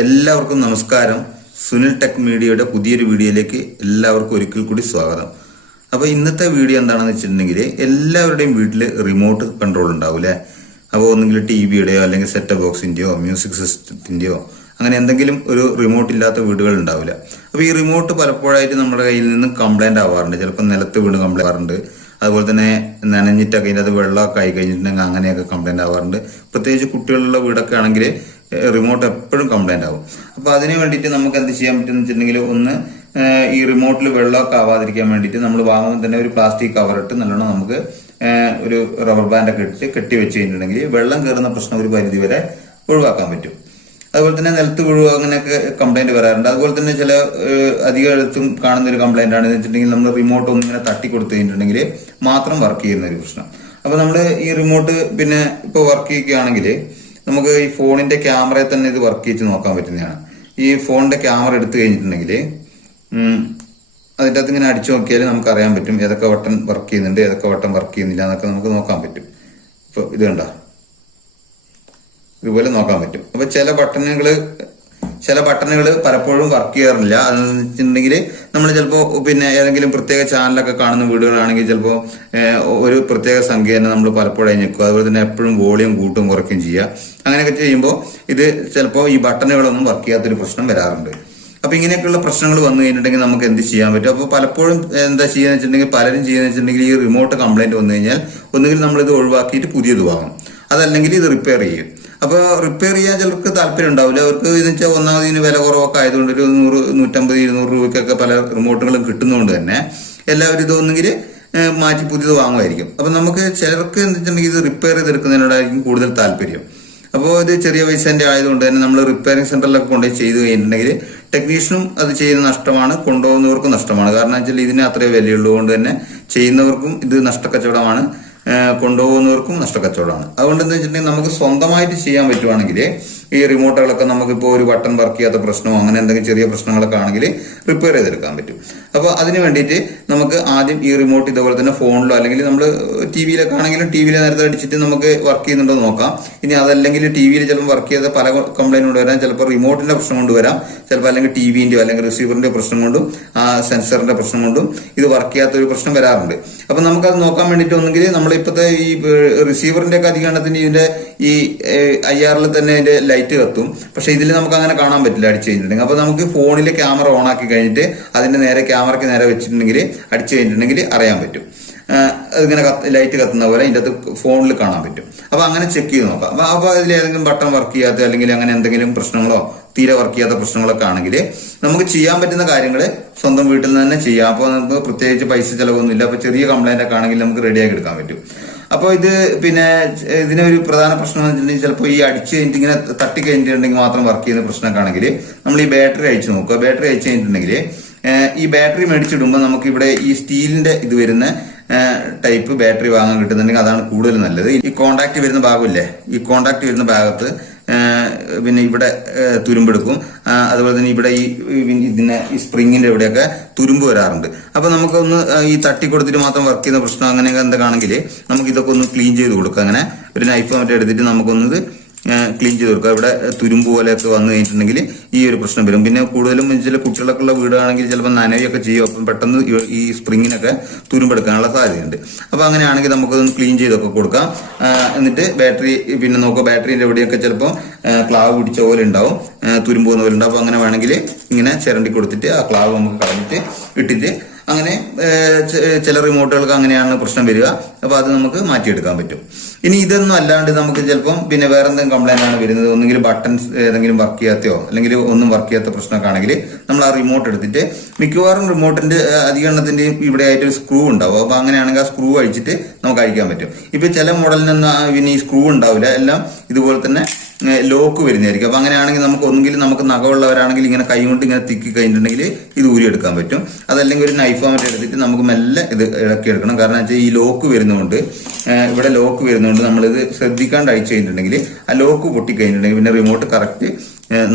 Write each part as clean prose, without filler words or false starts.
എല്ലാവർക്കും നമസ്കാരം. സുനിൽ ടെക് മീഡിയയുടെ പുതിയൊരു വീഡിയോയിലേക്ക് എല്ലാവർക്കും ഒരിക്കൽ കൂടി സ്വാഗതം. അപ്പോൾ ഇന്നത്തെ വീഡിയോ എന്താണെന്ന് വെച്ചിട്ടുണ്ടെങ്കിൽ എല്ലാവരുടെയും വീട്ടിൽ റിമോട്ട് കൺട്രോൾ ഉണ്ടാവില്ലേ. അപ്പോൾ ഒന്നുകിൽ ടിവിയുടെയോ അല്ലെങ്കിൽ സെറ്റ് ബോക്സിന്റെയോ മ്യൂസിക് സിസ്റ്റത്തിന്റെയോ അങ്ങനെ എന്തെങ്കിലും ഒരു റിമോട്ട് ഇല്ലാത്ത വീടുകൾ ഉണ്ടാവില്ല. അപ്പോൾ ഈ റിമോട്ട് പലപ്പോഴായിട്ട് നമ്മുടെ കയ്യിൽ നിന്ന് കംപ്ലൈന്റ് ആവാറുണ്ട്. ചിലപ്പോൾ നിലത്ത് വീണ് കംപ്ലൈന്റ് ആവാറുണ്ട്, അതുപോലെ തന്നെ നനഞ്ഞിട്ടൊക്കെ അതിൻ്റെ വെള്ളമൊക്കെ ആയി കഴിഞ്ഞിട്ടുണ്ടെങ്കിൽ അങ്ങനെയൊക്കെ കംപ്ലൈന്റ് ആവാറുണ്ട്. പ്രത്യേകിച്ച് കുട്ടികളുള്ള വീടൊക്കെ ആണെങ്കിൽ റിമോട്ട് എപ്പോഴും കംപ്ലൈന്റ് ആവും. അപ്പൊ അതിന് വേണ്ടിയിട്ട് നമുക്ക് എന്ത് ചെയ്യാൻ പറ്റുമെന്ന് വെച്ചിട്ടുണ്ടെങ്കിൽ ഒന്ന് ഈ റിമോട്ടിൽ വെള്ളമൊക്കെ ആവാതിരിക്കാൻ വേണ്ടിയിട്ട് നമ്മൾ വാങ്ങുമ്പോൾ തന്നെ ഒരു പ്ലാസ്റ്റിക് കവർ ഇട്ട് നല്ലോണം നമുക്ക് ഒരു റബ്ബർ ബാൻഡ് ഒക്കെ ഇട്ട് കെട്ടി വെച്ച് കഴിഞ്ഞിട്ടുണ്ടെങ്കിൽ വെള്ളം കയറുന്ന പ്രശ്നം ഒരു പരിധി വരെ ഒഴിവാക്കാൻ പറ്റും. അതുപോലെ തന്നെ നിലത്ത് വീഴുക അങ്ങനെയൊക്കെ കംപ്ലൈന്റ് വരാറുണ്ട്. അതുപോലെ തന്നെ ചില അധികം എഴുത്തും കാണുന്ന ഒരു കംപ്ലൈന്റ് ആണെന്ന് വെച്ചിട്ടുണ്ടെങ്കിൽ നമ്മൾ റിമോട്ട് ഒന്നും ഇങ്ങനെ തട്ടി കൊടുത്തു കഴിഞ്ഞിട്ടുണ്ടെങ്കിൽ മാത്രം വർക്ക് ചെയ്യുന്ന ഒരു പ്രശ്നം. അപ്പൊ നമ്മൾ ഈ റിമോട്ട് പിന്നെ ഇപ്പൊ വർക്ക് ചെയ്യുകയാണെങ്കിൽ നമുക്ക് ഈ ഫോണിന്റെ ക്യാമറയിൽ തന്നെ ഇത് വർക്ക് ചെയ്ത് നോക്കാൻ പറ്റുന്നതാണ്. ഈ ഫോണിന്റെ ക്യാമറ എടുത്തു കഴിഞ്ഞിട്ടുണ്ടെങ്കിൽ അതിൻ്റെ അകത്ത് ഇങ്ങനെ അടിച്ചു നോക്കിയാൽ നമുക്ക് അറിയാൻ പറ്റും ഏതൊക്കെ ബട്ടൺ വർക്ക് ചെയ്യുന്നുണ്ട്, ഏതൊക്കെ ബട്ടൺ വർക്ക് ചെയ്യുന്നില്ല എന്നൊക്കെ നമുക്ക് നോക്കാൻ പറ്റും. ഇപ്പൊ ഇത് കണ്ടോ, ഇതുപോലെ നോക്കാൻ പറ്റും. അപ്പൊ ചില ബട്ടണുകൾ പലപ്പോഴും വർക്ക് ചെയ്യാറില്ല. അതെന്ന് വെച്ചിട്ടുണ്ടെങ്കിൽ നമ്മൾ ചിലപ്പോൾ പിന്നെ ഏതെങ്കിലും പ്രത്യേക ചാനലൊക്കെ കാണുന്ന വീടുകളാണെങ്കിൽ ചിലപ്പോൾ ഒരു പ്രത്യേക സംഖ്യ തന്നെ നമ്മൾ പലപ്പോഴും ഞെക്കും. അതുപോലെ തന്നെ എപ്പോഴും വോളിയം കൂട്ടും കുറയ്ക്കുകയും ചെയ്യുക. അങ്ങനെയൊക്കെ ചെയ്യുമ്പോൾ ഇത് ചിലപ്പോൾ ഈ ബട്ടണുകളൊന്നും വർക്ക് ചെയ്യാത്തൊരു പ്രശ്നം വരാറുണ്ട്. അപ്പൊ ഇങ്ങനെയൊക്കെയുള്ള പ്രശ്നങ്ങൾ വന്നു കഴിഞ്ഞിട്ടുണ്ടെങ്കിൽ നമുക്ക് എന്ത് ചെയ്യാൻ പറ്റും? അപ്പോൾ പലപ്പോഴും എന്താ ചെയ്യാന്ന് വെച്ചിട്ടുണ്ടെങ്കിൽ പലരും ചെയ്യുന്ന വെച്ചിട്ടുണ്ടെങ്കിൽ ഈ റിമോട്ട് കംപ്ലൈന്റ് വന്നു കഴിഞ്ഞാൽ ഒന്നുകിൽ നമ്മളിത് ഒഴിവാക്കിയിട്ട് പുതിയത് വാങ്ങും, അതല്ലെങ്കിൽ ഇത് റിപ്പയർ ചെയ്യും. അപ്പൊ റിപ്പയർ ചെയ്യാൻ ചിലർക്ക് താല്പര്യം ഉണ്ടാവില്ല. അവർക്ക് ഇതെന്ന് വെച്ചാൽ ഒന്നാമത് ഇതിന് വില കുറവൊക്കെ ആയതുകൊണ്ട് ഒരു 100, 150, 200 രൂപയ്ക്കൊക്കെ പല റിമോട്ടുകളും കിട്ടുന്നതുകൊണ്ട് തന്നെ എല്ലാവരും ഇത് ഒന്നുകിൽ മാറ്റി പുതിയത് വാങ്ങുമായിരിക്കും. അപ്പൊ നമുക്ക് ചിലർക്ക് എന്താ വെച്ചിട്ടുണ്ടെങ്കിൽ ഇത് റിപ്പയർ ചെയ്തെടുക്കുന്നതിനോടായിരിക്കും കൂടുതൽ താല്പര്യം. അപ്പോൾ ഇത് ചെറിയ പൈസന്റെ ആയതുകൊണ്ട് തന്നെ നമ്മൾ റിപ്പയറിംഗ് സെന്ററിലൊക്കെ കൊണ്ടുപോയി ചെയ്ത് കഴിഞ്ഞിട്ടുണ്ടെങ്കിൽ ടെക്നീഷ്യനും അത് ചെയ്യുന്ന നഷ്ടമാണ്, കൊണ്ടുപോകുന്നവർക്കും നഷ്ടമാണ്. കാരണം വെച്ചാൽ ഇതിന് അത്രയും വിലയുള്ളതുകൊണ്ട് തന്നെ ചെയ്യുന്നവർക്കും ഇത് നഷ്ടക്കച്ചവടമാണ്, കൊണ്ടുപോകുന്നവർക്കും നഷ്ടക്കച്ചവടമാണ്. അതുകൊണ്ട് എന്താ വെച്ചിട്ടുണ്ടെങ്കിൽ നമുക്ക് സ്വന്തമായിട്ട് ചെയ്യാൻ പറ്റുവാണെങ്കിൽ ഈ റിമോട്ടുകളൊക്കെ നമുക്കിപ്പോൾ ഒരു ബട്ടൺ വർക്ക് ചെയ്യാത്ത പ്രശ്നമോ അങ്ങനെ എന്തെങ്കിലും ചെറിയ പ്രശ്നങ്ങളൊക്കെ ആണെങ്കിൽ റിപ്പയർ ചെയ്തെടുക്കാൻ പറ്റും. അപ്പോൾ അതിന് വേണ്ടിയിട്ട് നമുക്ക് ആദ്യം ഈ റിമോട്ട് ഇതുപോലെ തന്നെ ഫോണിലോ അല്ലെങ്കിൽ നമ്മൾ ടി വിയിലൊക്കെ ആണെങ്കിലും ടി വിയിൽ നേരത്തെ അടിച്ചിട്ട് നമുക്ക് വർക്ക് ചെയ്യുന്നുണ്ടോ നോക്കാം. ഇനി അതല്ലെങ്കിൽ ടി വിയിൽ ചിലപ്പോൾ വർക്ക് ചെയ്ത പല കംപ്ലൈന്റ് കൊണ്ട് വരാം. ചിലപ്പോൾ റിമോട്ടിന്റെ പ്രശ്നം കൊണ്ട് വരാം, ചിലപ്പോൾ അല്ലെങ്കിൽ ടി വിന്റെയോ അല്ലെങ്കിൽ റിസീവറിന്റെ പ്രശ്നം കൊണ്ടും ആ സെൻസറിന്റെ പ്രശ്നം കൊണ്ടും ഇത് വർക്ക് ചെയ്യാത്ത ഒരു പ്രശ്നം വരാറുണ്ട്. അപ്പൊ നമുക്കത് നോക്കാൻ വേണ്ടിയിട്ട് ഒന്നെങ്കിൽ നമ്മളിപ്പോഴത്തെ ഈ റിസീവറിന്റെ ഒക്കെ അധികരണത്തിന് ഇതിന്റെ ഈ IR തന്നെ ഇതിന്റെ ലൈറ്റ് കത്തും. പക്ഷെ ഇതിൽ നമുക്ക് അങ്ങനെ കാണാൻ പറ്റില്ല അടിച്ചു കഴിഞ്ഞിട്ടുണ്ടെങ്കിൽ. അപ്പൊ നമുക്ക് ഫോണിലെ ക്യാമറ ഓൺ ആക്കി കഴിഞ്ഞിട്ട് അതിന്റെ നേരെ ക്യാമറയ്ക്ക് നേരെ വെച്ചിട്ടുണ്ടെങ്കിൽ അടിച്ചു കഴിഞ്ഞിട്ടുണ്ടെങ്കിൽ അറിയാൻ പറ്റും. അതിങ്ങനെ ലൈറ്റ് കത്തുന്ന പോലെ ഇതിന്റെ അകത്ത് ഫോണിൽ കാണാൻ പറ്റും. അപ്പൊ അങ്ങനെ ചെക്ക് ചെയ്ത് നോക്കാം. അപ്പൊ അതിൽ ഏതെങ്കിലും ബട്ടൺ വർക്ക് ചെയ്യാത്ത അല്ലെങ്കിൽ അങ്ങനെ എന്തെങ്കിലും പ്രശ്നങ്ങളോ തീരെ വർക്ക് ചെയ്യാത്ത പ്രശ്നങ്ങളൊക്കെ ആണെങ്കിൽ നമുക്ക് ചെയ്യാൻ പറ്റുന്ന കാര്യങ്ങൾ സ്വന്തം വീട്ടിൽ നിന്ന് തന്നെ ചെയ്യാം. അപ്പോൾ നമുക്ക് പ്രത്യേകിച്ച് പൈസ ചിലവൊന്നുമില്ല. അപ്പൊ ചെറിയ കംപ്ലൈന്റ് ഒക്കെ ആണെങ്കിൽ നമുക്ക് റെഡിയാക്കി എടുക്കാൻ പറ്റും. അപ്പോൾ ഇത് പിന്നെ ഇതിനൊരു പ്രധാന പ്രശ്നം എന്ന് വെച്ചിട്ടുണ്ടെങ്കിൽ ചിലപ്പോൾ ഈ അടിച്ച് കഴിഞ്ഞിട്ട് ഇങ്ങനെ തട്ടി കഴിഞ്ഞിട്ടുണ്ടെങ്കിൽ മാത്രം വർക്ക് ചെയ്യുന്ന പ്രശ്നമൊക്കെ ആണെങ്കിൽ നമ്മൾ ഈ ബാറ്ററി അയച്ചു നോക്കുക. ബാറ്ററി അയച്ചു കഴിഞ്ഞിട്ടുണ്ടെങ്കിൽ ഈ ബാറ്ററി മേടിച്ചിടുമ്പോൾ നമുക്ക് ഇവിടെ ഈ സ്റ്റീലിന്റെ ഇത് വരുന്ന ടൈപ്പ് ബാറ്ററി വാങ്ങാൻ കിട്ടുന്നുണ്ടെങ്കിൽ അതാണ് കൂടുതൽ നല്ലത്. ഈ കോണ്ടാക്ട് വരുന്ന ഭാഗമില്ലേ, ഈ കോണ്ടാക്ട് വരുന്ന ഭാഗത്ത് പിന്നെ ഇവിടെ തുരുമ്പെടുക്കും. അതുപോലെ തന്നെ ഇവിടെ ഈ സ്പ്രിങ്ങിന്റെ ഇവിടെയൊക്കെ തുരുമ്പ് വരാറുണ്ട്. അപ്പൊ നമുക്കൊന്ന് ഈ തട്ടി കൊടുത്തിട്ട് മാത്രം വർക്ക് ചെയ്യുന്ന പ്രശ്നം അങ്ങനെയൊക്കെ എന്തൊക്കെയാണെങ്കിൽ നമുക്ക് ഇതൊക്കെ ഒന്ന് ക്ലീൻ ചെയ്ത് കൊടുക്കാം. അങ്ങനെ ഒരു നൈഫ് മറ്റേ എടുത്തിട്ട് നമുക്കൊന്നത് ക്ലീൻ ചെയ്ത് കൊടുക്കുക. ഇവിടെ തുരുമ്പ് പോലെയൊക്കെ വന്നു കഴിഞ്ഞിട്ടുണ്ടെങ്കിൽ ഈ ഒരു പ്രശ്നം വരും. പിന്നെ കൂടുതലും ചില കുട്ടികളൊക്കെ ഉള്ള വീടാണെങ്കിൽ ചിലപ്പോൾ നനയൊക്കെ ചെയ്യും. അപ്പം പെട്ടെന്ന് ഈ സ്പ്രിങ്ങിനൊക്കെ തുരുമ്പെടുക്കാനുള്ള സാധ്യതയുണ്ട്. അപ്പൊ അങ്ങനെയാണെങ്കിൽ നമുക്കൊന്ന് ക്ലീൻ ചെയ്തൊക്കെ കൊടുക്കാം. എന്നിട്ട് ബാറ്ററി പിന്നെ നോക്കുക, ബാറ്ററിന്റെ എവിടെയൊക്കെ ചിലപ്പോൾ ക്ലാവ് പിടിച്ച പോലെ ഉണ്ടാവും, തുരുമ്പ് പോകുന്ന പോലെ ഉണ്ടാവും. അപ്പൊ അങ്ങനെ വേണമെങ്കിൽ ഇങ്ങനെ ചിരണ്ടി കൊടുത്തിട്ട് ആ ക്ലാവ് നമുക്ക് കളഞ്ഞിട്ട് ഇട്ടിട്ട് അങ്ങനെ ചില റിമോട്ടുകൾക്ക് അങ്ങനെയാണ് പ്രശ്നം വരിക. അപ്പൊ അത് നമുക്ക് മാറ്റിയെടുക്കാൻ പറ്റും. ഇനി ഇതൊന്നും അല്ലാണ്ട് നമുക്ക് ചിലപ്പം പിന്നെ വേറെ എന്തെങ്കിലും കംപ്ലൈന്റ് ആണ് വരുന്നത്, ഒന്നുകിൽ ബട്ടൺസ് ഏതെങ്കിലും വർക്ക് ചെയ്യാത്തയോ അല്ലെങ്കിൽ ഒന്നും വർക്ക് ചെയ്യാത്ത പ്രശ്നമൊക്കെ ആണെങ്കിൽ നമ്മൾ ആ റിമോട്ട് എടുത്തിട്ട് മിക്കവാറും റിമോട്ടിന്റെ അധികരണത്തിന്റെയും ഇവിടെ ആയിട്ട് ഒരു സ്ക്രൂ ഉണ്ടാവും. അപ്പൊ അങ്ങനെയാണെങ്കിൽ ആ സ്ക്രൂ അഴിച്ചിട്ട് നമുക്ക് അഴിക്കാൻ പറ്റും. ഇപ്പൊ ചില മോഡലിനൊന്നും പിന്നെ ഈ സ്ക്രൂ ഉണ്ടാവില്ല, എല്ലാം ഇതുപോലെ തന്നെ ലോക്ക് വരുന്നതായിരിക്കും. അപ്പൊ അങ്ങനെയാണെങ്കിൽ നമുക്ക് ഒന്നുകിൽ നമുക്ക് നഖമുള്ളവരാണെങ്കിൽ ഇങ്ങനെ കൈ കൊണ്ട് ഇങ്ങനെ തിക്കി കഴിഞ്ഞിട്ടുണ്ടെങ്കിൽ ഇത് ഊരിയെടുക്കാൻ പറ്റും. അതല്ലെങ്കിൽ ഒരു നൈഫ് മറ്റേ എടുത്തിട്ട് നമുക്ക് മെല്ലെ ഇത് ഇളക്കിയെടുക്കണം. കാരണം വെച്ചാൽ ഈ ലോക്ക് വരുന്നതുകൊണ്ട് ഇവിടെ ലോക്ക് വരുന്നതുകൊണ്ട് നമ്മളിത് ശ്രദ്ധിക്കാണ്ട് അഴിച്ചു കഴിഞ്ഞിട്ടുണ്ടെങ്കിൽ ആ ലോക്ക് പൊട്ടിക്കഴിഞ്ഞിട്ടുണ്ടെങ്കിൽ പിന്നെ റിമോട്ട് കറക്റ്റ്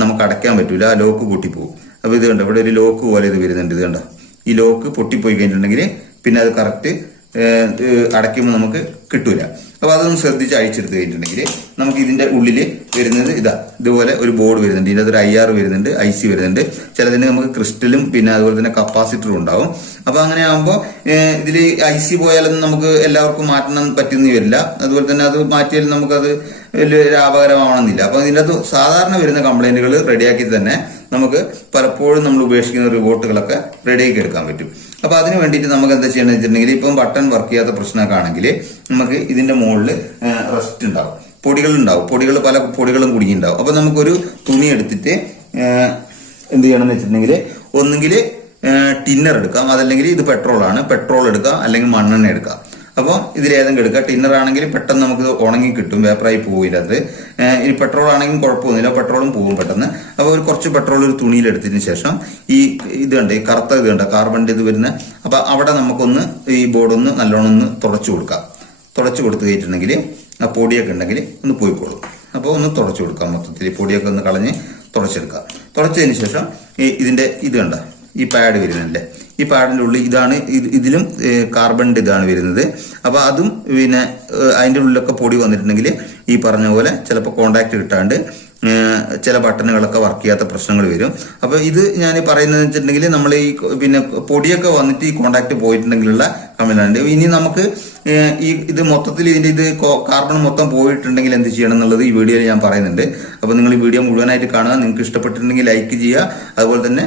നമുക്ക് അടയ്ക്കാൻ പറ്റൂല, ആ ലോക്ക് പൊട്ടിപ്പോകും. അപ്പൊ ഇത് കണ്ടോ, ഇവിടെ ഒരു ലോക്ക് പോലെ ഇത് വരുന്നുണ്ട്. ഇത് കണ്ടോ, ഈ ലോക്ക് പൊട്ടിപ്പോയി കഴിഞ്ഞിട്ടുണ്ടെങ്കിൽ പിന്നെ അത് കറക്റ്റ് അടയ്ക്കുമ്പോൾ നമുക്ക് കിട്ടൂല. അപ്പൊ അതൊന്ന് ശ്രദ്ധിച്ച് അഴിച്ചെടുത്ത് കഴിഞ്ഞിട്ടുണ്ടെങ്കിൽ നമുക്ക് ഇതിന്റെ ഉള്ളിൽ വരുന്നത് ഇതുപോലെ ഒരു ബോർഡ് വരുന്നുണ്ട്. ഇതിന്റെ ഒരു IR വരുന്നുണ്ട്, IC വരുന്നുണ്ട്. ചിലതിന് നമുക്ക് ക്രിസ്റ്റലും പിന്നെ അതുപോലെ തന്നെ കപ്പാസിറ്ററും ഉണ്ടാവും. അപ്പൊ അങ്ങനെ ആകുമ്പോൾ ഇതിൽ IC പോയാലൊന്നും നമുക്ക് എല്ലാവർക്കും മാറ്റണം പറ്റുന്ന വരില്ല. അതുപോലെ തന്നെ അത് മാറ്റിയാലും നമുക്കത് വലിയ ലാഭകരമാവണമെന്നില്ല. അപ്പൊ ഇതിൻ്റെ അകത്ത് സാധാരണ വരുന്ന കംപ്ലൈന്റുകൾ റെഡിയാക്കി തന്നെ നമുക്ക് പലപ്പോഴും നമ്മൾ ഉപേക്ഷിക്കുന്ന റിവോട്ടുകളൊക്കെ റെഡിയാക്കി എടുക്കാൻ പറ്റും. അപ്പൊ അതിന് വേണ്ടിയിട്ട് നമുക്ക് എന്താ ചെയ്യണമെന്ന് വെച്ചിട്ടുണ്ടെങ്കിൽ ഇപ്പം ബട്ടൺ വർക്ക് ചെയ്യാത്ത പ്രശ്നമൊക്കെ ആണെങ്കിൽ നമുക്ക് ഇതിന്റെ മുകളിൽ റെസ്റ്റ് ഉണ്ടാവും, പൊടികൾ ഉണ്ടാവും, പല പൊടികളും കുടുങ്ങിയിട്ടുണ്ടാവും. അപ്പൊ നമുക്കൊരു തുണി എടുത്തിട്ട് എന്ത് ചെയ്യണം എന്ന് വെച്ചിട്ടുണ്ടെങ്കിൽ ഒന്നുകിൽ ടിന്നർ എടുക്കാം, അതല്ലെങ്കിൽ ഇത് പെട്രോൾ എടുക്കാം, അല്ലെങ്കിൽ മണ്ണെണ്ണ എടുക്കാം. അപ്പോൾ ഇതിലേതെങ്കിലും എടുക്കുക. ടിന്നർ ആണെങ്കിൽ പെട്ടെന്ന് നമുക്ക് ഉണങ്ങി കിട്ടും, വേപ്പറായി പോവില്ല അത്. ഇനി പെട്രോൾ ആണെങ്കിലും കുഴപ്പമൊന്നുമില്ല, പെട്രോളും പോകും പെട്ടെന്ന്. അപ്പോൾ കുറച്ച് പെട്രോൾ ഒരു തുണിയിൽ എടുത്തതിന് ശേഷം ഈ ഈ കറുത്ത ഇത് കണ്ട കാർബണിന്റെ ഇത് വരുന്ന, അപ്പൊ അവിടെ നമുക്കൊന്ന് ഈ ബോർഡൊന്ന് നല്ലോണം ഒന്ന് തുടച്ചു കൊടുക്കാം. തുടച്ചു കൊടുത്തു കഴിഞ്ഞിട്ടുണ്ടെങ്കിൽ ആ പൊടിയൊക്കെ ഉണ്ടെങ്കിൽ ഒന്ന് പോയിക്കോളും. അപ്പോൾ ഒന്ന് തുടച്ചു കൊടുക്കാം, മൊത്തത്തിൽ പൊടിയൊക്കെ ഒന്ന് കളഞ്ഞ് തുടച്ചെടുക്കാം. തുടച്ചതിന് ശേഷം ഇതിന്റെ ഇത് കണ്ട ഈ പാഡ് വരുന്നല്ലേ, ഈ പാഡിന്റെ ഉള്ളിൽ ഇതിലും കാർബണിന്റെ ഇതാണ് വരുന്നത്. അപ്പൊ അതും പിന്നെ അതിന്റെ ഉള്ളിലൊക്കെ പൊടി വന്നിട്ടുണ്ടെങ്കിൽ ഈ പറഞ്ഞ പോലെ ചിലപ്പോൾ കോണ്ടാക്ട് കിട്ടാണ്ട് ചില ബട്ടണുകളൊക്കെ വർക്ക് ചെയ്യാത്ത പ്രശ്നങ്ങൾ വരും. അപ്പൊ ഇത് ഞാൻ പറയുന്നത് വെച്ചിട്ടുണ്ടെങ്കിൽ നമ്മൾ ഈ പിന്നെ പൊടിയൊക്കെ വന്നിട്ട് ഈ കോണ്ടാക്ട് പോയിട്ടുണ്ടെങ്കിലുള്ള കംപ്ലൈന്റ്. ഇനി നമുക്ക് ഇത് മൊത്തത്തിൽ ഇതിന്റെ കാർബൺ മൊത്തം പോയിട്ടുണ്ടെങ്കിൽ എന്ത് ചെയ്യണം എന്നുള്ളത് ഈ വീഡിയോയിൽ ഞാൻ പറയുന്നുണ്ട്. അപ്പൊ നിങ്ങൾ ഈ വീഡിയോ മുഴുവനായിട്ട് കാണുക. നിങ്ങൾക്ക് ഇഷ്ടപ്പെട്ടിട്ടുണ്ടെങ്കിൽ ലൈക്ക് ചെയ്യുക, അതുപോലെ തന്നെ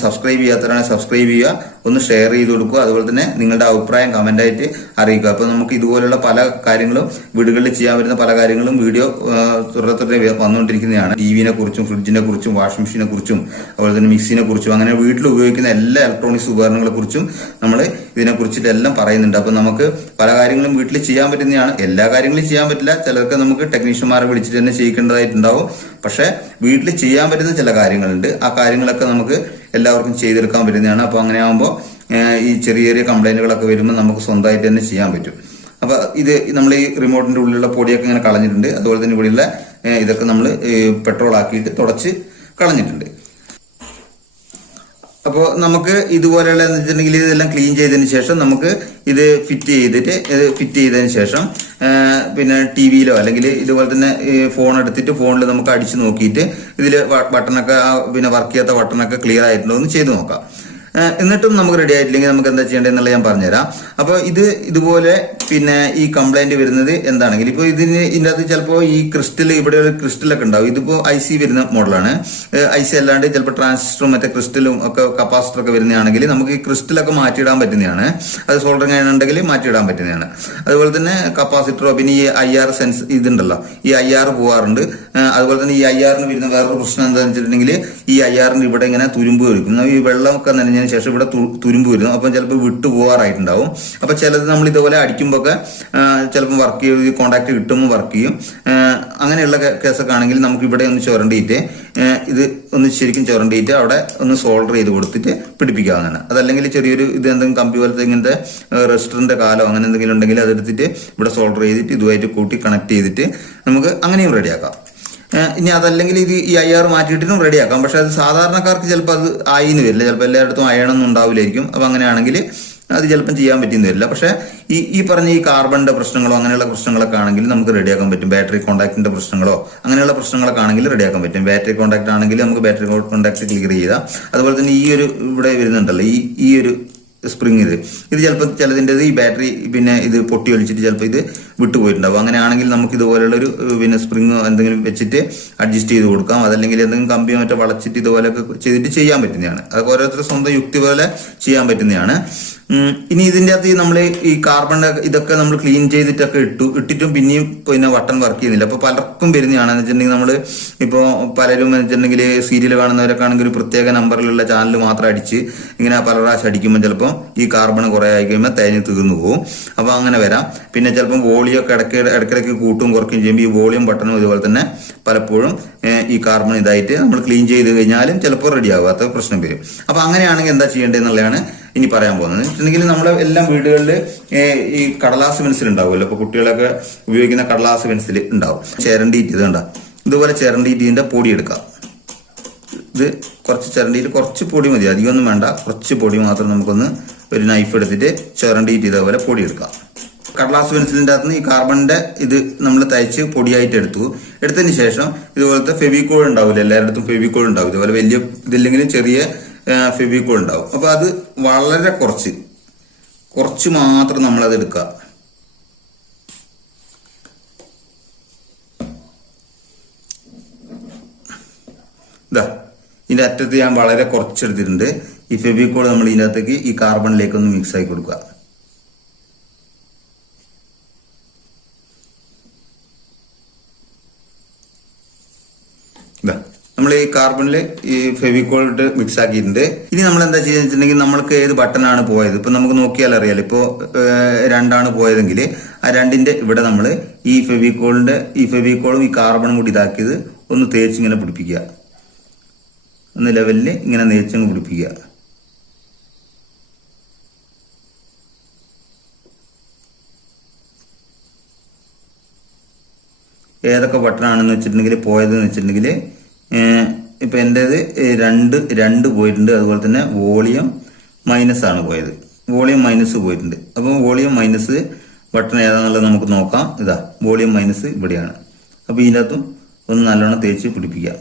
സബ്സ്ക്രൈബ് ചെയ്യാത്തവരാണെങ്കിൽ സബ്സ്ക്രൈബ് ചെയ്യുക, ഒന്ന് ഷെയർ ചെയ്ത് കൊടുക്കുക. അതുപോലെ തന്നെ നിങ്ങളുടെ അഭിപ്രായം കമന്റ് ആയിട്ട് അറിയിക്കുക. അപ്പൊ നമുക്ക് ഇതുപോലുള്ള പല കാര്യങ്ങളും വീടുകളിൽ ചെയ്യാൻ വരുന്ന പല കാര്യങ്ങളും വീഡിയോ തുടരെ വന്നുകൊണ്ടിരിക്കുന്നതാണ്. ടിവിനെ കുറിച്ചും ഫ്രിഡ്ജിനെ കുറിച്ചും വാഷിംഗ് മെഷീനെ കുറിച്ചും അതുപോലെ തന്നെ മിക്സിനെ കുറിച്ചും അങ്ങനെ വീട്ടിൽ ഉപയോഗിക്കുന്ന എല്ലാ ഇലക്ട്രോണിക്സ് ഉപകരണങ്ങളെ കുറിച്ചും നമ്മൾ ഇതിനെ കുറിച്ചിട്ട് എല്ലാം പറയുന്നുണ്ട്. അപ്പൊ നമുക്ക് പല കാര്യങ്ങളും വീട്ടിൽ ചെയ്യാൻ പറ്റുന്നതാണ്. എല്ലാ കാര്യങ്ങളും ചെയ്യാൻ പറ്റില്ല, ചിലർക്ക് നമുക്ക് ടെക്നീഷ്യന്മാരെ വിളിച്ചിട്ട് തന്നെ ചെയ്യിക്കേണ്ടതായിട്ടുണ്ടാവും. പക്ഷെ വീട്ടിൽ ചെയ്യാൻ പറ്റുന്ന ചില കാര്യങ്ങളുണ്ട്, ആ കാര്യങ്ങളൊക്കെ നമുക്ക് എല്ലാവർക്കും ചെയ്തെടുക്കാൻ പറ്റുന്നതാണ്. അപ്പൊ അങ്ങനെ ആകുമ്പോൾ ഈ ചെറിയ ചെറിയ കംപ്ലൈന്റുകളൊക്കെ വരുമ്പോൾ നമുക്ക് സ്വന്തമായിട്ട് തന്നെ ചെയ്യാൻ പറ്റും. അപ്പൊ ഇത് നമ്മൾ ഈ റിമോട്ടിന്റെ ഉള്ളിലുള്ള പൊടിയൊക്കെ ഇങ്ങനെ കളഞ്ഞിട്ടുണ്ട്. അതുപോലെ തന്നെ ഇവിടെയുള്ള ഇതൊക്കെ നമ്മൾ പെട്രോൾ ആക്കിയിട്ട് തുടച്ച് കളഞ്ഞിട്ടുണ്ട്. അപ്പോൾ നമുക്ക് ഇതുപോലെയുള്ള എന്ന് വെച്ചിട്ടുണ്ടെങ്കിൽ ഇതെല്ലാം ക്ലീൻ ചെയ്തതിന് ശേഷം നമുക്ക് ഇത് ഫിറ്റ് ചെയ്തതിന് ശേഷം പിന്നെ ടിവിയിലോ അല്ലെങ്കിൽ ഇതുപോലെ തന്നെ ഫോൺ എടുത്തിട്ട് ഫോണിൽ നമുക്ക് അടിച്ചു നോക്കിയിട്ട് ഇതിൽ ബട്ടണൊക്കെ പിന്നെ വർക്ക് ചെയ്യാത്ത ബട്ടണൊക്കെ ക്ലിയർ ആയിട്ടുണ്ടോ എന്ന് ചെയ്ത് നോക്കാം. എന്നിട്ടും നമുക്ക് റെഡി ആയിട്ടില്ലെങ്കിൽ നമുക്ക് എന്താ ചെയ്യേണ്ടതെന്നുള്ള ഞാൻ പറഞ്ഞുതരാം. അപ്പൊ ഇതുപോലെ പിന്നെ ഈ കംപ്ലൈന്റ് വരുന്നത് എന്താണെങ്കിൽ ഇപ്പൊ ഇതിന്റെ അത് ചിലപ്പോൾ ഈ ക്രിസ്റ്റൽ ഇവിടെ ഒരു ക്രിസ്റ്റലൊക്കെ ഉണ്ടാവും. ഇതിപ്പോ IC വരുന്ന മോഡലാണ്. IC അല്ലാണ്ട് ചിലപ്പോൾ ട്രാൻസിസ്റ്ററും മറ്റേ ക്രിസ്റ്റലും ഒക്കെ കപ്പാസിറ്ററൊക്കെ വരുന്നതാണെങ്കിൽ നമുക്ക് ഈ ക്രിസ്റ്റലൊക്കെ മാറ്റിയിടാൻ പറ്റുന്നതാണ്. അത് സോൾഡറിങ് ആണെന്നുണ്ടെങ്കിൽ മാറ്റിയിടാൻ പറ്റുന്നതാണ്. അതുപോലെ തന്നെ കപ്പാസിറ്ററോ പിന്നെ ഈ IR സെൻസ് ഇതുണ്ടല്ലോ, ഈ IR പോവാറുണ്ട്. അതുപോലെ തന്നെ ഈ IR-ന് വരുന്ന വേറൊരു പ്രശ്നം എന്താണെന്ന് വെച്ചിട്ടുണ്ടെങ്കിൽ ഈ IR-ന് ഇവിടെ ഇങ്ങനെ തുരുമ്പ് വരും. ഈ വെള്ളമൊക്കെ നനഞ്ഞ ശേഷം ഇവിടെ തുരുമ്പ് വരുന്നു. അപ്പം ചിലപ്പോൾ വിട്ടു പോകാറായിട്ടുണ്ടാവും. അപ്പൊ ചിലത് നമ്മൾ ഇതുപോലെ അടിക്കുമ്പോൾ ഒക്കെ ചിലപ്പോൾ വർക്ക് ചെയ്യും, കോണ്ടാക്ട് കിട്ടുമ്പോൾ വർക്ക് ചെയ്യും. അങ്ങനെയുള്ള കേസൊക്കെ ആണെങ്കിൽ നമുക്ക് ഇവിടെ ഒന്ന് ചുരണ്ടിയിട്ട് ഇത് ഒന്ന് ശരിക്കും ചുരണ്ടിയിട്ട് അവിടെ ഒന്ന് സോൾഡർ ചെയ്ത് കൊടുത്തിട്ട് പിടിപ്പിക്കാവുന്നതാണ്. അതല്ലെങ്കിൽ ചെറിയൊരു ഇത് എന്തെങ്കിലും കമ്പി പോലത്തെ ഇങ്ങനത്തെ റെസ്റ്ററിന്റെ കാലോ അങ്ങനെ എന്തെങ്കിലും ഉണ്ടെങ്കിൽ അതെടുത്തിട്ട് ഇവിടെ സോൾഡർ ചെയ്തിട്ട് ഇതുമായിട്ട് കൂട്ടി കണക്ട് ചെയ്തിട്ട് നമുക്ക് അങ്ങനെയും റെഡിയാക്കാം. ഇനി അതല്ലെങ്കിൽ ഇത് ഈ IR മാറ്റിയിട്ടിനും റെഡിയാക്കാം. പക്ഷെ അത് സാധാരണക്കാർക്ക് ചിലപ്പോൾ അത് ആയിന്ന് വരില്ല, ചിലപ്പോൾ എല്ലായിടത്തും അയണൊന്നും ഉണ്ടാവില്ലായിരിക്കും. അപ്പൊ അങ്ങനെയാണെങ്കിൽ അത് ചിലപ്പം ചെയ്യാൻ പറ്റിയെന്ന് വരില്ല. പക്ഷെ ഈ പറഞ്ഞ ഈ കാർബണിന്റെ പ്രശ്നങ്ങളോ അങ്ങനെയുള്ള പ്രശ്നങ്ങളൊക്കെ ആണെങ്കിൽ നമുക്ക് റെഡിയാക്കാൻ പറ്റും. ബാറ്ററി കോണ്ടാക്ടിന്റെ പ്രശ്നങ്ങളോ അങ്ങനെയുള്ള പ്രശ്നങ്ങളൊക്കെ ആണെങ്കിൽ റെഡിയാക്കാൻ പറ്റും. ബാറ്ററി കോണ്ടാക്ട് ആണെങ്കിൽ നമുക്ക് ബാറ്ററി കോണ്ടാക്ട് ക്ലിയർ ചെയ്താൽ. അതുപോലെ തന്നെ ഈ ഒരു ഇവിടെ വരുന്നുണ്ടല്ലോ ഈ ഒരു സ്പ്രിങ് ഇത് ചിലപ്പോൾ ചിലതിൻ്റെത് ഈ ബാറ്ററി പിന്നെ ഇത് പൊട്ടി ഒലിച്ചിട്ട് ചിലപ്പോൾ ഇത് വിട്ടുപോയിട്ടുണ്ടാവും. അങ്ങനെയാണെങ്കിൽ നമുക്ക് ഇതുപോലുള്ള ഒരു പിന്നെ സ്പ്രിങ് എന്തെങ്കിലും വെച്ചിട്ട് അഡ്ജസ്റ്റ് ചെയ്ത് കൊടുക്കാം. അതല്ലെങ്കിൽ എന്തെങ്കിലും കമ്പിയോ മറ്റോ വളച്ചിട്ട് ഇതുപോലെയൊക്കെ ചെയ്തിട്ട് ചെയ്യാൻ പറ്റുന്നതാണ്. അതൊക്കെ ഓരോരുത്തർ സ്വന്തം യുക്തി പോലെ ചെയ്യാൻ പറ്റുന്നതാണ്. ഇനി ഇതിന്റെ അകത്ത് നമ്മൾ ഈ കാർബൺ ഇതൊക്കെ നമ്മൾ ക്ലീൻ ചെയ്തിട്ടൊക്കെ ഇട്ടിട്ടും പിന്നെയും പിന്നെ ബട്ടൺ വർക്ക് ചെയ്യുന്നില്ല. അപ്പൊ പലർക്കും വരുന്നതാണെന്ന് വെച്ചിട്ടുണ്ടെങ്കിൽ നമ്മൾ ഇപ്പോൾ പലരും വെച്ചിട്ടുണ്ടെങ്കിൽ സീരിയൽ കാണുന്നവരൊക്കെ ആണെങ്കിൽ ഒരു പ്രത്യേക നമ്പറിലുള്ള ചാനൽ മാത്രം അടിച്ച് ഇങ്ങനെ പല പ്രാവശ്യം അടിക്കുമ്പോൾ ചിലപ്പോൾ ഈ കാർബൺ കുറെ ആയി കഴിയുമ്പോൾ തേഞ്ഞ് തീർന്നു പോകും. അപ്പൊ അങ്ങനെ വരാം. പിന്നെ ചിലപ്പോൾ വോളിയം ഒക്കെ ഇടയ്ക്കിടയ്ക്ക് കൂട്ടും കുറയ്ക്കുകയും ചെയ്യുമ്പോൾ ഈ വോളിയം ബട്ടണും ഇതുപോലെ തന്നെ പലപ്പോഴും ഈ കാർബൺ ഇതായിട്ട് നമ്മൾ ക്ലീൻ ചെയ്ത് കഴിഞ്ഞാലും ചിലപ്പോൾ റെഡി ആകാത്ത പ്രശ്നം വരും. അപ്പൊ അങ്ങനെയാണെങ്കിൽ എന്താ ചെയ്യേണ്ടതെന്നുള്ളതാണ് ഇനി പറയാൻ പോകുന്നത്. വെച്ചിട്ടുണ്ടെങ്കിൽ നമ്മളെ എല്ലാ വീടുകളിൽ ഈ കടലാസ് പെൻസിൽ ഉണ്ടാവുമല്ലോ. അപ്പൊ കുട്ടികളൊക്കെ ഉപയോഗിക്കുന്ന കടലാസ് പെൻസിൽ ഉണ്ടാവും. ചിരണ്ടിയിട്ട് ഇത് കണ്ട ഇതുപോലെ ചിരണ്ടിയിട്ട് ഇതിന്റെ പൊടി എടുക്കാം. ഇത് കുറച്ച് ചിരണ്ടിയിട്ട് കുറച്ച് പൊടി മതി, അധികമൊന്നും വേണ്ട. കുറച്ച് പൊടി മാത്രം നമുക്കൊന്ന് ഒരു നൈഫ് എടുത്തിട്ട് ചിരണ്ടിയിട്ട് ഇതേപോലെ പൊടി എടുക്കാം. കടലാസ് പെൻസിലിന്റെ അകത്ത് നിന്ന് ഈ കാർബണിന്റെ ഇത് നമ്മൾ തയ്ച്ച് പൊടിയായിട്ട് എടുത്തതിന് ശേഷം ഇതുപോലത്തെ ഫെവിക്കോൾ ഉണ്ടാവില്ല, എല്ലാവരുടെ ഫെവിക്കോൾ ഉണ്ടാവും. ഇതുപോലെ വലിയ ഇതില്ലെങ്കിലും ചെറിയ ഫെവിക്കോൾ ഉണ്ടാവും. അപ്പൊ അത് വളരെ കുറച്ച് മാത്രം നമ്മളത് എടുക്കുക. ഇതാ ഇതിന്റെ അറ്റത്ത് ഞാൻ വളരെ കുറച്ചെടുത്തിട്ടുണ്ട്. ഈ ഫെവിക്കോൾ നമ്മൾ ഇതിനകത്തേക്ക് ഈ കാർബണിലേക്ക് ഒന്ന് മിക്സ് ആക്കി കൊടുക്കുക. നമ്മൾ ഈ കാർബണിൽ ഈ ഫെവിക്കോൾ ഇട്ട് മിക്സ് ആക്കിയിട്ടുണ്ട്. ഇനി നമ്മൾ എന്താ ചെയ്യുന്നുണ്ടെങ്കിൽ നമ്മൾക്ക് ഏത് ബട്ടണാണ് പോയത്, ഇപ്പൊ നമുക്ക് നോക്കിയാൽ അറിയാലോ. ഇപ്പോ 2 പോയതെങ്കിൽ ആ 2ന്റെ ഇവിടെ നമ്മൾ ഈ ഫെവിക്കോളും ഈ കാർബണും കൂടി ഇതാക്കിയത് ഒന്ന് തേച്ച് ഇങ്ങനെ പിടിപ്പിക്കുക. ഒന്ന് ലെവലിൽ ഇങ്ങനെ തേച്ചങ്ങ് പിടിപ്പിക്കുക. ഏതൊക്കെ ബട്ടണാണെന്ന് വെച്ചിട്ടുണ്ടെങ്കിൽ പോയതെന്ന് വെച്ചിട്ടുണ്ടെങ്കിൽ ഇപ്പൊ എന്റേത് 2 പോയിട്ടുണ്ട്. അതുപോലെ തന്നെ വോളിയം മൈനസ് ആണ് പോയത്, വോളിയം മൈനസ് പോയിട്ടുണ്ട്. അപ്പം വോളിയം മൈനസ് ബട്ടൺ ഏതാണെന്നുള്ളത് നമുക്ക് നോക്കാം. ഇതാ വോളിയം മൈനസ് ഇവിടെയാണ്. അപ്പൊ ഇതിനകത്തും ഒന്ന് നല്ലോണം തേച്ച് പിടിപ്പിക്കുക.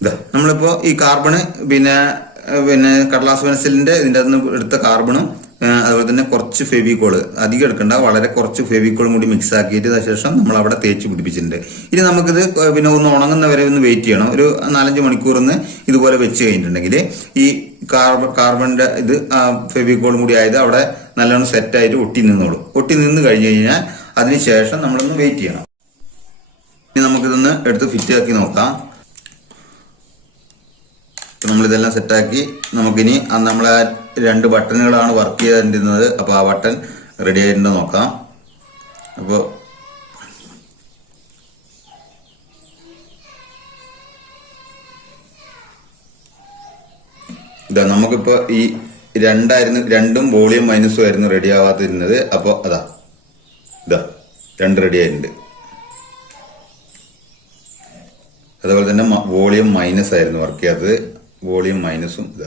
ഇതാ നമ്മളിപ്പോ ഈ കാർബണ് പിന്നെ കടലാസ് പെൻസിലിന്റെ ഇതിന്റെ അകത്ത് നിന്ന് എടുത്ത കാർബണും അതുപോലെ തന്നെ കുറച്ച് ഫെവിക്കോള്, അധികം എടുക്കണ്ട, വളരെ കുറച്ച് ഫെവിക്കോളും കൂടി മിക്സ് ആക്കിയിട്ട് ശേഷം നമ്മൾ അവിടെ തേച്ച് പിടിപ്പിച്ചിട്ടുണ്ട്. ഇനി നമുക്കിത് പിന്നെ ഒന്ന് ഉണങ്ങുന്നവരെ ഒന്ന് വെയിറ്റ് ചെയ്യണം. ഒരു 4-5 മണിക്കൂറിന് ഇതുപോലെ വെച്ച് കഴിഞ്ഞിട്ടുണ്ടെങ്കിൽ ഈ കാർബണിന്റെ ഇത് ഫെവിക്കോളും കൂടി ആയത് അവിടെ നല്ലോണം സെറ്റായിട്ട് ഒട്ടി നിന്നോളൂ. ഒട്ടി നിന്ന് കഴിഞ്ഞു കഴിഞ്ഞാൽ അതിനുശേഷം നമ്മളൊന്ന് വെയിറ്റ് ചെയ്യണം. ഇനി നമുക്കിതൊന്ന് എടുത്ത് ഫിറ്റ് ആക്കി നോക്കാം. നമ്മളിതെല്ലാം സെറ്റാക്കി നമുക്കിനി നമ്മളെ 2 ബട്ടണുകളാണ് വർക്ക് ചെയ്തിരുന്നത്. അപ്പൊ ആ ബട്ടൺ റെഡി ആയിട്ടുണ്ടോ നോക്കാം. അപ്പോൾ ഇതാ നമുക്കിപ്പോ ഈ 2 വോളിയം മൈനസും ആയിരുന്നു റെഡി ആവാതിരുന്നത്. അപ്പൊ ഇതാ 2 റെഡി ആയിട്ടുണ്ട്. അതുപോലെ തന്നെ വോളിയം മൈനസ് ആയിരുന്നു വർക്ക് ചെയ്യാത്തത്. വോളിയം മൈനസും ഇതാ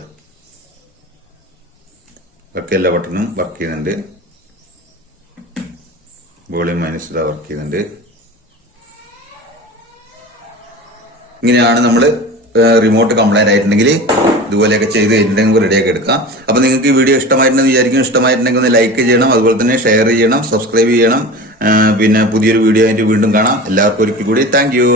ബാക്കി എല്ലാ ബട്ടണും വർക്ക് ചെയ്യുന്നുണ്ട്. വോളിയം മൈനസ് ഇതാ വർക്ക് ചെയ്യുന്നുണ്ട്. ഇങ്ങനെയാണ് നമ്മൾ റിമോട്ട് കംപ്ലൈന്റ് ആയിട്ടുണ്ടെങ്കിൽ ഇതുപോലെയൊക്കെ ചെയ്ത് കഴിഞ്ഞിട്ടുണ്ടെങ്കിൽ റെഡിയാക്കി എടുക്കാം. അപ്പൊ നിങ്ങൾക്ക് ഈ വീഡിയോ ഇഷ്ടമായിട്ടുണ്ടെന്ന് വിചാരിക്കും. ഇഷ്ടമായിട്ടുണ്ടെങ്കിൽ ഒന്ന് ലൈക്ക് ചെയ്യണം, അതുപോലെ തന്നെ ഷെയർ ചെയ്യണം, സബ്സ്ക്രൈബ് ചെയ്യണം. പിന്നെ പുതിയൊരു വീഡിയോ ആയിട്ട് വീണ്ടും കാണാം. എല്ലാവർക്കും ഒരിക്കൽ കൂടി താങ്ക് യു.